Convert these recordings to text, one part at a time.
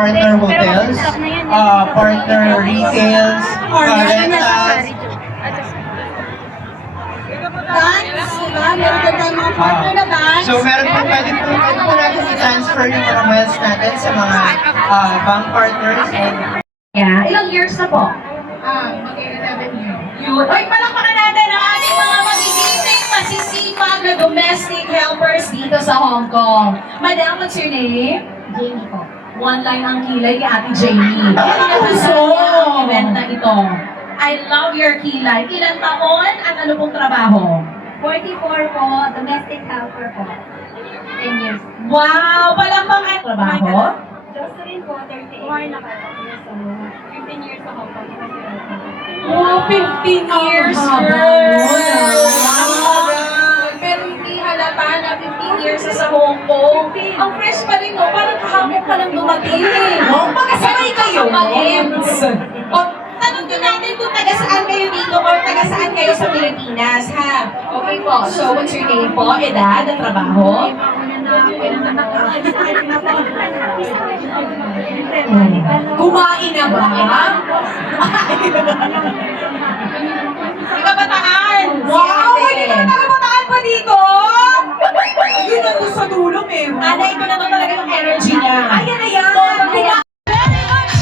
Partner hotels, partner retails, rentals. Dance, diba? Meron din tayong mga partner na dance. So meron pwede po natin i-transfer yung mga miles natin sa mga bank partners. And Yeah. Ilang years na po? Mag-11 years. Yun. Oy, palakpakan natin ang ating mga magigising, masisipag na domestic helpers dito sa Hong Kong. Madam, what's your name? Jamie po. One line ang kilay ni Ate Jamie. Ang event na ito. I love your kilay. Ilang taon at ano pong trabaho? 44 po, domestic helper po. 10 years. Wow! Palakpakan trabaho? Jocelyn po, 38 na po. So, 15 years ako po. Wow, 15 years, girl! Pero hindi halata na 15 years sa Hong Kong. Ang fresh pa rin, no? Parang kahapon pa lang dumating. Magkasabay kayo? O, tanong din natin kung taga-saan kayo dito or taga-saan kayo sa Pilipinas, ha? Okay po. So, what's your name po? Edad? At trabaho? Kumain na ba? Kabataan! Wow! Hindi ka kabataan pa dito? Yun ang gusto dulo, meron. Ana, ito na to talaga yung energy niya. Ayan na yan! Very much,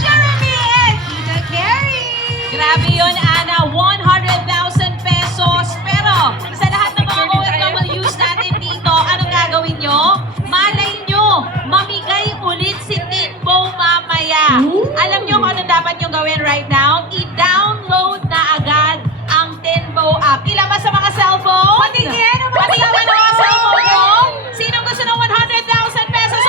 Jeremy and Tita Carrie! Grabe yun, Ana. 100,000 pesos. Pero, sa lahat ng mga OFWs natin dito, anong gagawin nyo? Malay nyo, mamigay ulit si Tinbo mamaya. Alam nyo kung ano dapat nyo gawin right now? I-download na agad ang Tinbo app. Ilan ba sa mga cellphone? Patingin! Patingin ba ng mga cellphone nyo? Sino gusto ng 100,000 pesos?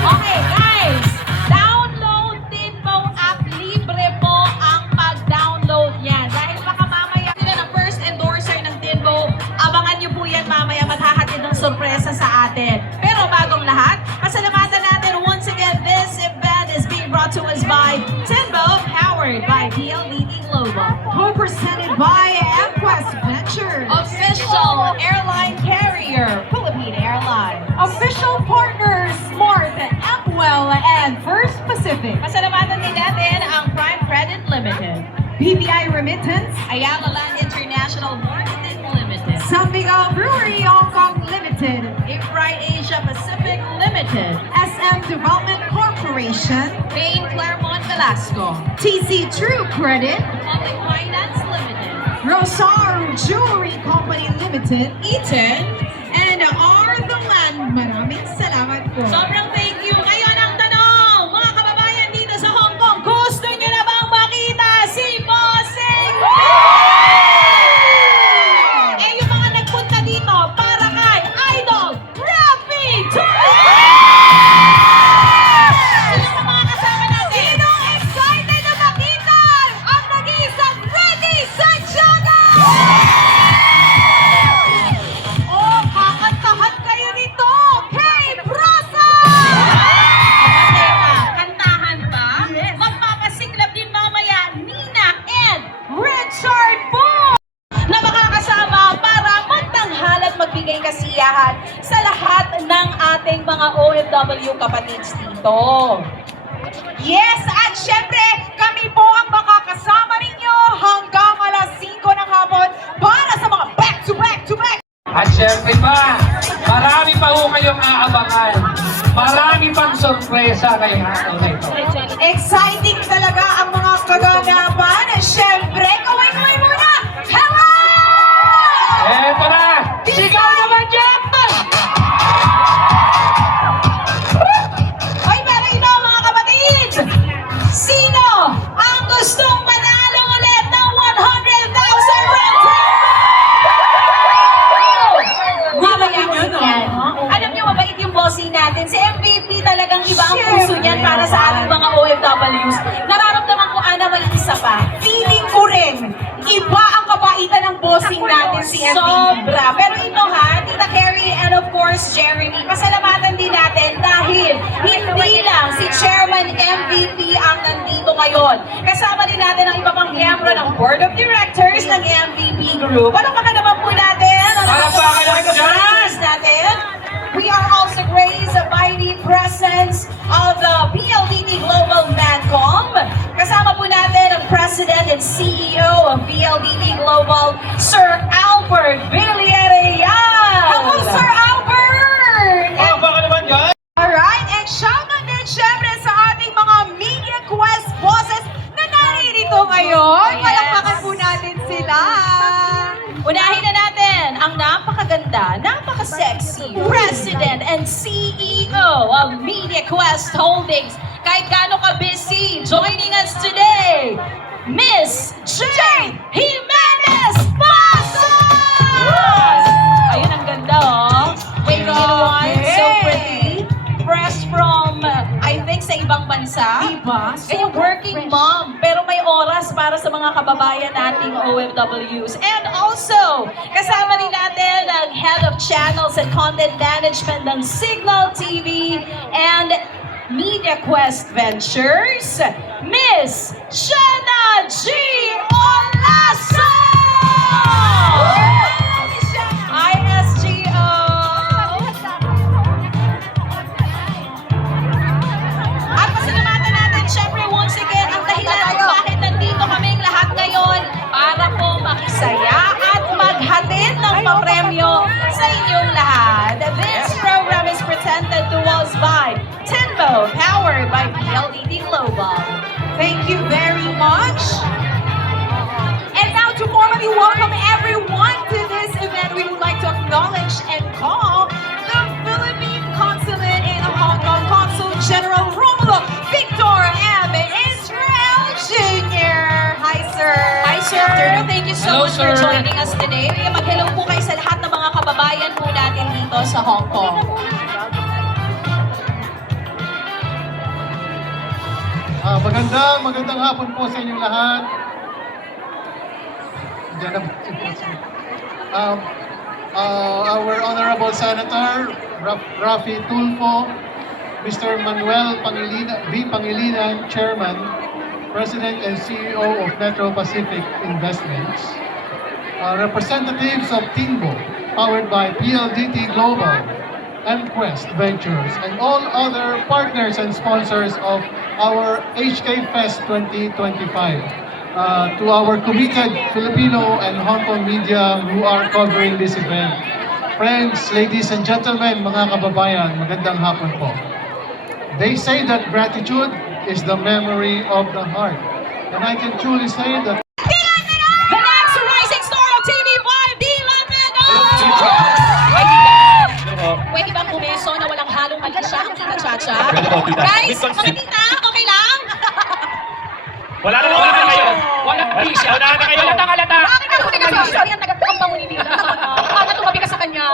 Okay, guys. Download Tinbo app. Libre po ang pag-download yan. Dahil baka mamaya sila ng first endorser ng Tinbo. Abangan nyo po yan mamaya. Maghahatid ng sorpresa sa atin. Pero bagong lahat, pasalamatan natin once again. This event is being brought to us by Tinbo, powered by PLDT Global. Co-presented by Amquest Ventures. Official airline carrier, Philippine Airlines. Official partners, Smart, Amwell, and First Pacific. Pasalamatan din natin ang Prime Credit Limited. PBI Remittance. Ayala Land International Marketing Limited. San Miguel Brewery Hong Kong Limited. Ifright Asia Pacific Limited. SM Development Corporation. Bain Claremont Velasco. TC True Credit. Public Finance Limited. Rosar Jewelry Company Limited. Eaton. And R. The Land. Maraming salamat po. Sobrang thank you. Ngayon ang tanong, mga kababayan dito sa Hong Kong, gusto nyo na bang makita si Bossing? Eh, yung mga nagpunta dito para kay Idol Rafi Sino sa mga kasama natin? Sinong excited na makita ang nag-iisang Ready Santiago? Oh, kakantahan kayo nito! K-Prosa! Teka, kantahan pa? Magpapasiklab din mamaya Nina and Richard Boo! Na makakasama para magtanghal at magbigay kasiyahan sa lahat ng ating mga OFW kapatids dito. Yes, at syempre, kami po ang makakasama ninyo hanggang alas 5 ng hapon para sa mga back-to-back-to-back. At syempre pa, marami pa ho kayong aabangan. Marami pang sorpresa ngayong araw na ito. Exciting talaga ang mga kaganapan. Syempre, kaway-kaway muna! Hello! Eto na! Sigaw naman dyan! Ay, pero ito mga kapatid! Sino ang gustong manalo ulit ng 100,000 rental? Mamaya nyo, no? Alam nyo, mabait yung bossing natin. Si MVP talagang iba ang puso niyan para sa ating mga OFWs. Nararamdaman ko, Ana, may isa pa. Feeling ko rin, iba ang kabaitan ng bossing natin si MVP. Sobra! ng Board of Directors ng MVP Group. Ano pa naman po natin? Palakpakan naman dyan! Directors natin. We are also graced by the presence of the PLDT Global Mancom. Kasama po natin ang President and CEO of PLDT Global, Sir Albert Villarreal. Hello, Sir Albert! Palakpakan naman dyan! Alright, and shoutout din syempre sa ating mga Media Quest bosses na naririto ngayon. Yes. Palakpakan po natin sila. Unahin na natin ang napakaganda, napaka-sexy President and CEO of Media Quest Holdings. Kahit gaano ka-busy, joining us today, Miss Jane Jimenez Pasas! Ayun, ang ganda, oh. Waving in one, so pretty. Fresh from, I think, sa ibang bansa. Diba? Kaya working mom, pero may oras para sa mga kababayan nating OFWs. And also, kasama rin natin ang Head of Channels and Content Management ng Signal TV and Media Quest Ventures, Miss Shana G. Olaso! ISGO! At pasalamatan natin, syempre, once again, ang dahilan kung bakit nandito kaming lahat ngayon para po makisaya at maghatid ng papremyo sa inyong lahat. This program is presented to us by Tinbo, powered by PLDT Global. Thank you very much. And now to formally welcome everyone to this event, we would like to acknowledge and call the Philippine Consulate in Hong Kong, Consul General Romulo Victor M. Israel Jr. Hi, sir. Hi, sir. Thank you so Hello, much for sir. joining us today. Mag-hello po kayo sa lahat ng mga kababayan po natin dito sa Hong Kong. Magandang hapon po sa inyong lahat. Diyan na our Honorable Senator Rafi Tulfo, Mr. Manuel Pangilinan, Chairman, President and CEO of Metro Pacific Investments, representatives of Tinbo, powered by PLDT Global, MQuest Ventures, and all other partners and sponsors of our HK Fest 2025. To our committed Filipino and Hong Kong media who are covering this event. Friends, ladies and gentlemen, mga kababayan, magandang hapon po. They say that gratitude is the memory of the heart. And I can truly say that The next rising star of TV5, Dylan Mendoza! Pwede bang pumeso na walang halong alisya ang tita Chacha? Guys, mga tita, okay lang? Wala na kayo! Walang bisya! Wala na kayo! Wala na kalata! Bakit ako nagsasabi? Sorry, ang tagapang bango ni Nina. Baka tumabi ka sa kanya.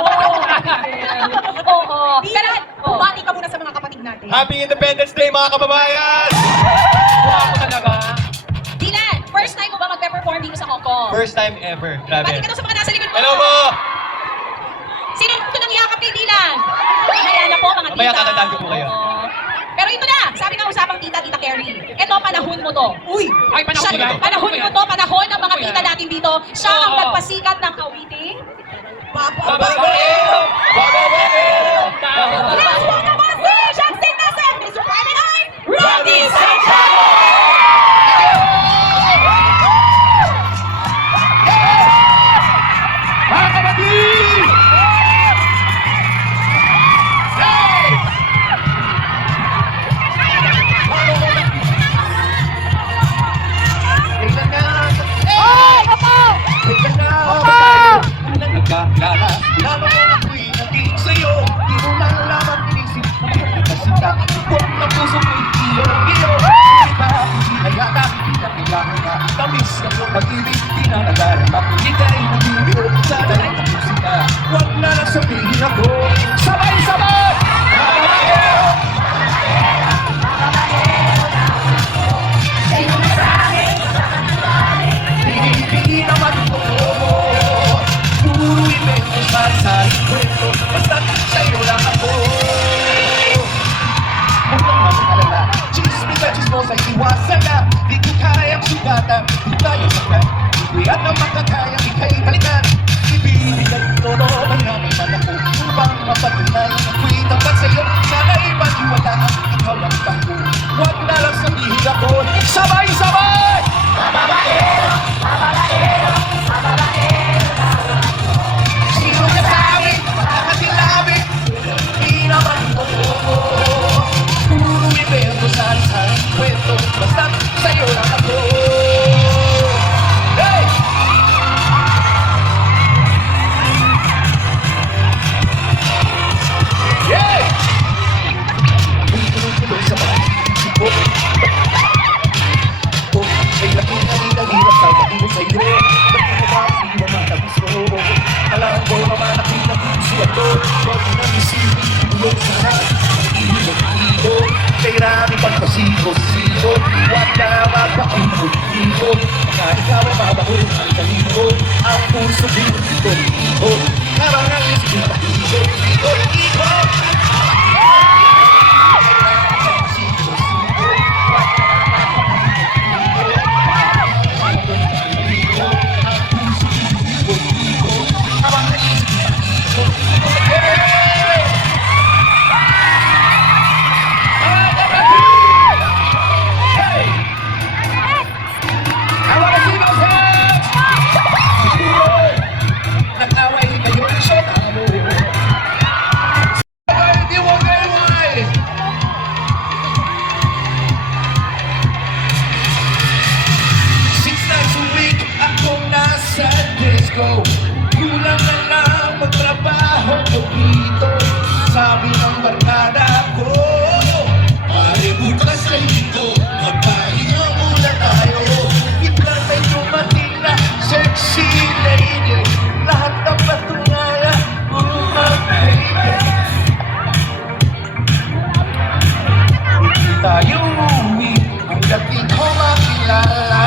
Oo. Pero, bumati ka muna sa mga kapatid natin. Happy Independence Day mga kababayan! Mukha ko talaga. Dylan, first time mo ba magpe-perform dito sa Hong Kong? First time ever. Bati Grabe. ka daw sa mga nasa likod mo. Hello po! Sino ito nang yakap kay Dylan? Hayaan na po, mga tita. Mamaya tatandaan ko po kayo. Oo. Pero ito na, sabi nga usapang tita, Tita Carrie. Ito, panahon mo to. Uy! Ay, panahon ko yan. Panahon mo to, panahon ng mga Ano tita yan? natin dito. Siya ang Oo. nagpasikat ng awiting. Bababayo! Bababayo! Let's welcome on stage ang tita sa Mr. Private Eye, Rodney Sanchez! Mga kapatid! Nagkakilala, lamang mo ako'y naging sa'yo. Di mo nalaman, pinisip na makikita. Huwag na puso ko'y iyo-iyo. Diba, hindi na yata, hindi na kailangan na. Tamis na yung pag-ibig, di na nadarama. Ika'y nabibiro, sana ay musika. Huwag na lang sabihin ako. Sabay-sabay! Hindi naman ko. Puro invento sa kwento. Basta't sa'yo lang ako. Huwag kang mag-alala. Chismis at chismosa, iwasan na. Di ko kayang sugatan. Di tayo saktan. makakayang ika'y balikan. Ibibigay ko no, mahirapan man ako upang mapatunay na ako'y tapat sa'yo. Sana'y maghiwalaan, ikaw lang bangko. Huwag na lang sabihin ako, sabay-sabay! Sino ka sa amin? Makakatilabi? Di naman totoo. Puro ibento sa kwento, basta't sa'yo lang ako. Hey! Yeah! Tulong-tulong sa mga isip ko. Ay nakita-hirap sa pag-ibig sa'yo. Ba't mo ba hindi mo matagusto? Alam ko naman nakita-puso ako. Huwag mo nang isipin, tulong sa lahat. Ibo, kay rami pagpasigo-sigo. Huwag na magpakipot-ibo. Mga ikaw ay mabaho ang kalibo. Ang puso dito-dito. Habang ang isip pahigo-igo-igo. Kulang na lang magtrabaho ko dito. Sabi ng barkada ko, pare bukas sa linggo, magpahinga muna tayo. Biglang may dumating na sexy lady. Lahat ng patunayan, umag-baby. Hindi tayo uwi hanggat di ko makilala.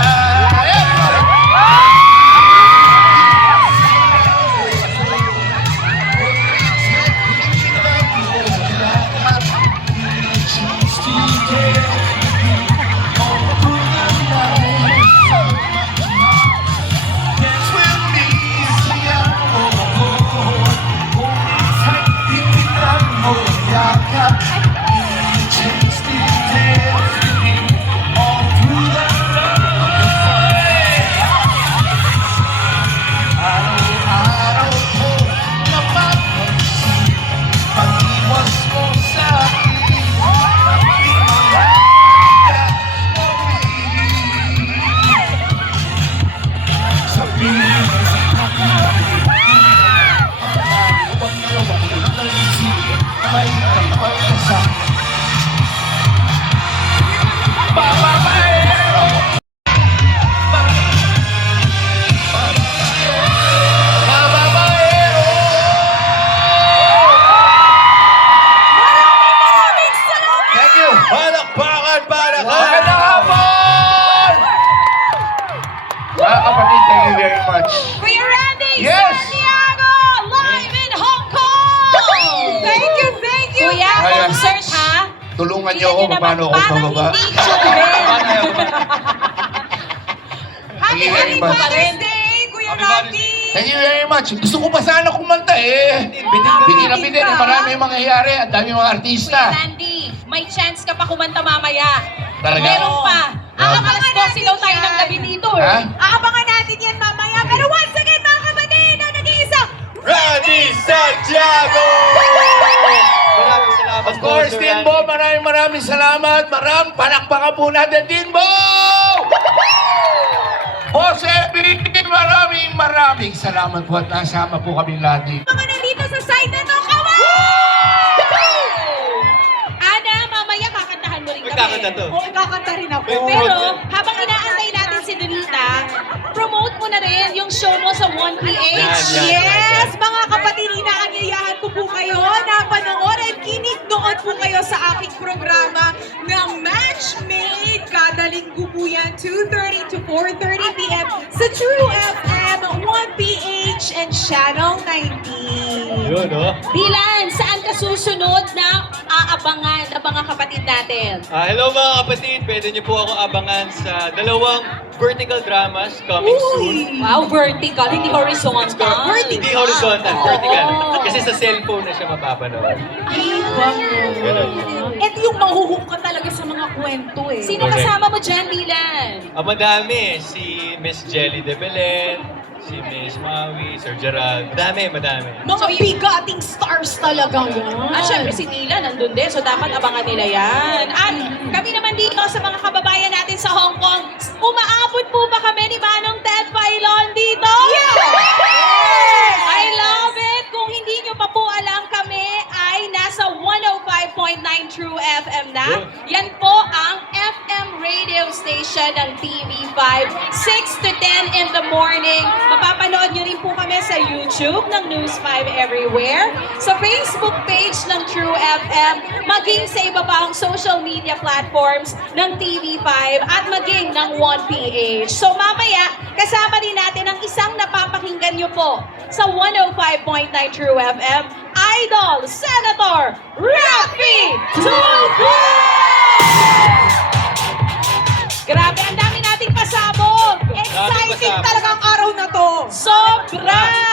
Kuya Randy Yes! Santiago, live in Hong Kong! Thank you, thank you! Kuya, Ayan. concert ha? Tulungan niyo ako kung paano ako pababa. Parang hindi children. Happy Thank you very much. Father's Day, Kuya Randy! Thank you very much. Gusto ko pa sana kumanta eh. Bigyan na bigyan. Marami yung mangyayari. Ang dami mga artista. Randy, may chance ka pa kumanta mamaya. Talaga? Meron pa. Ang Abangan alas 12 natin daw tayo yan. ng gabi dito Ha? eh. Aabangan natin yan mamaya. Pero once again, mga kapatid, ang nag-iisa, Randy Santiago! Of course, Tinbo, maraming salamat. Palakpakan po natin, Tinbo! Jose B, maraming salamat po at nasama po kami lahat dito. mga nandito sa side na to, kawan! Ana, mamaya kakantahan mo rin kami. Kakanta to. Oo, kakanta rin ako. Pero habang inaantay natin si Donita, promote mo na rin yung show mo sa 1PH. Yes, mga kapatid, inaanyayahan ko po kayo na panoorin at kinig noon po kayo sa aking programa ng Matchmade. Kada linggo po yan, 2:30 to 4:30 p.m. sa True FM, 1PH, and Channel 19. Yun, no? Bilan, saan ka susunod na aabangan ng mga kapatid natin? Hello mga kapatid, pwede niyo po ako abangan sa dalawang vertical dramas coming soon. Wow, vertical, hindi horizontal. Hindi horizontal, vertical. Kasi sa cellphone na siya mapapanood. Ganun. Ito yung mahuhook ka talaga sa mga kwento eh. Sino kasama mo dyan, Dylan? Madami. Si Miss Jelly de Belen, si Miss Maui, Sir Gerald. Madami. Mga bigating stars talaga yan. At syempre si Nila nandun din, so dapat abangan nila yan. At kami naman dito sa mga kababayan natin sa Hong Kong, umaabot po ba kami ni Manong Ted Pailon dito? I love it! Kung hindi nyo pa po alam, kami ay nasa 105.9 True FM na. Yan po ang FM radio station ng TV5. 6 to 10 in the morning. Mapapanood nyo rin po kami sa YouTube ng News 5 Everywhere, sa Facebook page ng True FM, maging sa iba pang social media platforms ng TV5 at maging ng 1PH. So mamaya, kasama din natin ang isang napapakinggan nyo po sa 105.9 True FM, Idol Senator Raffy Tulfo! Grabe, ang dami nating pasabog! Exciting talaga ang araw na to. Sobra!